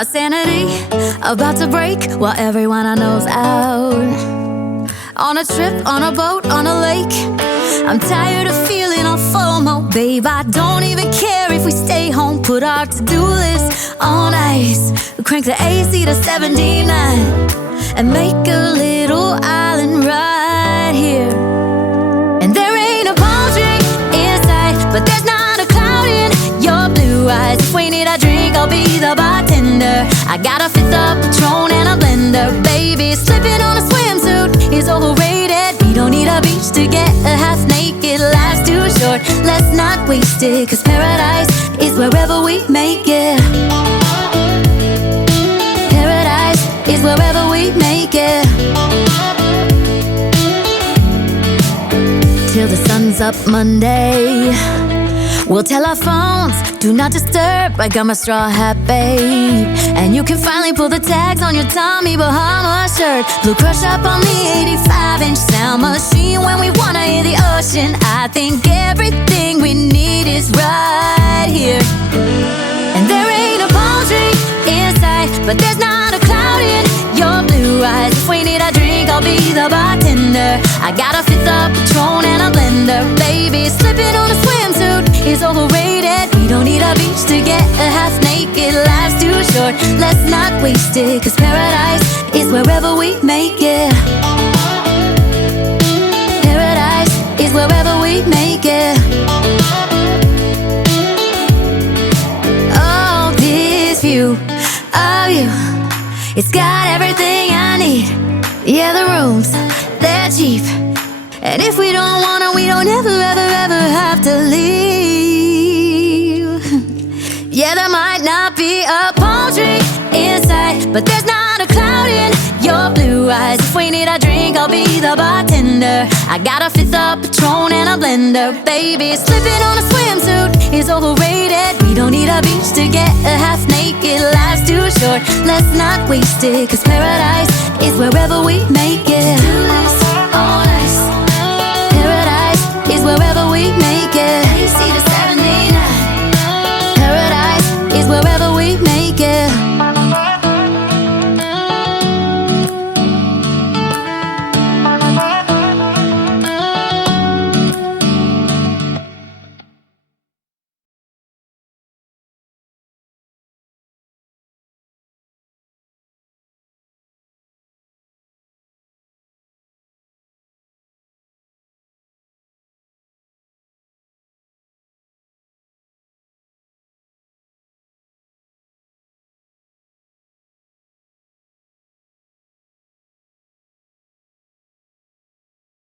My sanity about to break while everyone I know's out. On a trip, on a boat, on a lake. I'm tired of feeling all FOMO, babe. I don't even care if we stay home. Put our to-do list on ice. Crank the AC to 79 and make a little island right here. And there ain't a palm tree in sight, but there's not a cloud in your blue eyes. If we need a drink, I'll be the bartender. I got a fifth of Patron and a blender, baby. Slipping on a swimsuit is overrated. We don't need a beach to get a half naked. Life's too short, let's not waste it, 'cause paradise is wherever we make it. Paradise is wherever we make it. Till the sun's up Monday, we'll tell our phones, do not disturb. I got my straw hat, babe. And you can finally pull the tags on your Tommy Bahama shirt. Blue crush up on the 85-inch sound machine. When we wanna hear the ocean, I think everything we need is right here. And there ain't a palm tree in sight, but there's not a cloud in your blue eyes. If we need a drink, I'll be the bartender. I got a fifth of Patron and a blender, baby. Slipping on a swimsuit is overrated. We don't need a beach to get a half naked. Life's too short, let's not waste it, 'cause paradise is wherever we make it. Paradise is wherever we make it. Oh, this view of you, it's got everything I need. Yeah, the rooms, they're cheap. And if we don't want it, we don't ever, ever, ever have to leave. Yeah, there might not be a palm tree in sight, but there's not a cloud in your blue eyes. If we need a drink, I'll be the bartender. I got a fifth of Patron and a blender, baby. Slipping on a swimsuit is overrated. We don't need a beach to get a half naked. Life's too short, let's not waste it, 'cause paradise is wherever we make it. On ice. Paradise is wherever we make it.